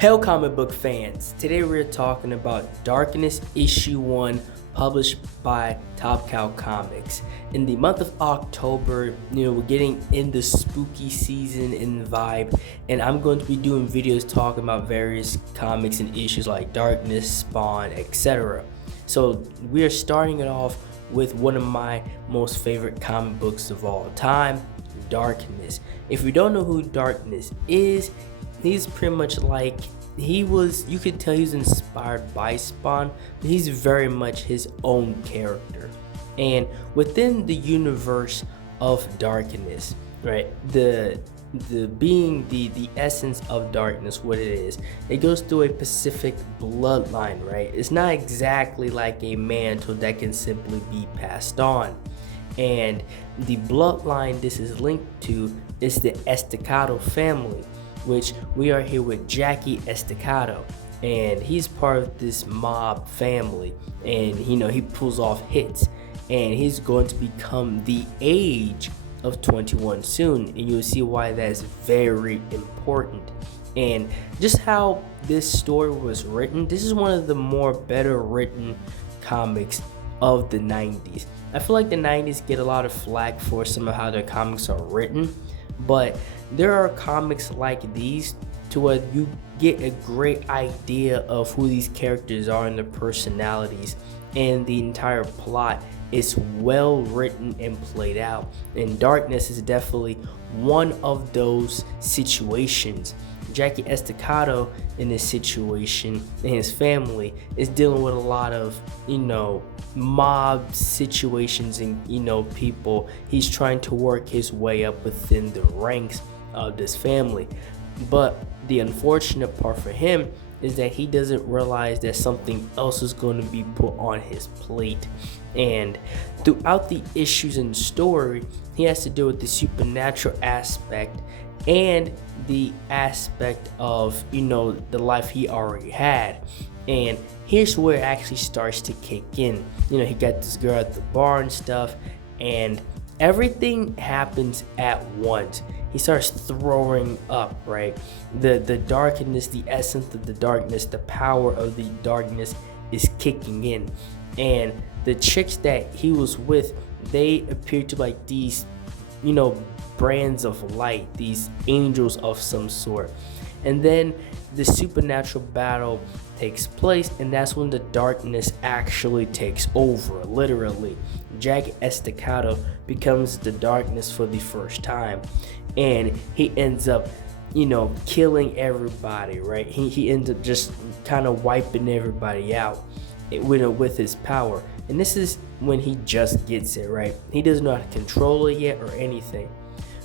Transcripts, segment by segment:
Hell, comic book fans, today we're talking about Darkness issue 1 published by Top Cow Comics. In the month of October, we're getting in the spooky season and vibe, and I'm going to be doing videos talking about various comics and issues like Darkness, Spawn, etc. So we are starting it off with one of my most favorite comic books of all time, Darkness. If you don't know who Darkness is, he's pretty much like, you could tell he's inspired by Spawn, but he's very much his own character. And within the universe of Darkness, right, the essence of Darkness, what it is, it goes through a specific bloodline, right? It's not exactly like a mantle that can simply be passed on. And the bloodline this is linked to is the Estacado family, which we are here with Jackie Estacado, and he's part of this mob family, and he pulls off hits, and he's going to become the age of 21 soon, and you'll see why that's very important. And just how this story was written, this is one of the more better written comics of the 90s. I feel like the 90s get a lot of flack for some of how their comics are written, but there are comics like these to where you get a great idea of who these characters are and their personalities, and the entire plot is well written and played out. And Darkness is definitely one of those situations. Jackie Estacado in this situation and his family is dealing with a lot of mob situations and people. He's trying to work his way up within the ranks of this family, but the unfortunate part for him is that he doesn't realize that something else is going to be put on his plate. And throughout the issues in the story, he has to deal with the supernatural aspect and the aspect of the life he already had. And here's where it actually starts to kick in. He got this girl at the bar and stuff, and everything happens at once. He starts throwing up, right? The darkness, the essence of the darkness, the power of the darkness is kicking in. And the chicks that he was with, they appear to like these, brands of light, these angels of some sort. And then the supernatural battle takes place, and that's when the darkness actually takes over, literally. Jackie Estacado becomes the darkness for the first time, and he ends up killing everybody, right? He ends up just kind of wiping everybody out with his power. And this is when he just gets it, right? He doesn't know how to control it yet or anything.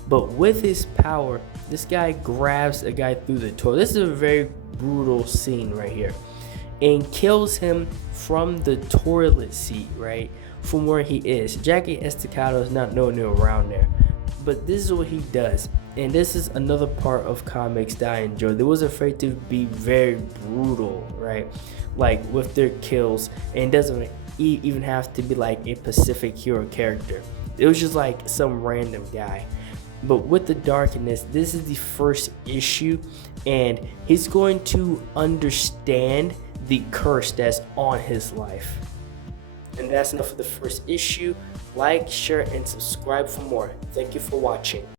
But with his power, this guy grabs a guy through the toilet. This is a very brutal scene right here, and kills him from the toilet seat, right? From where he is. Jackie Estacado is not nowhere around there, but this is what he does. And this is another part of comics that I enjoy. They was afraid to be very brutal, right? Like with their kills, and it doesn't even have to be like a Pacific hero character. It was just like some random guy. But with the Darkness, this is the first issue, and he's going to understand the curse that's on his life. And that's enough for the first issue. Like, share, and subscribe for more. Thank you for watching.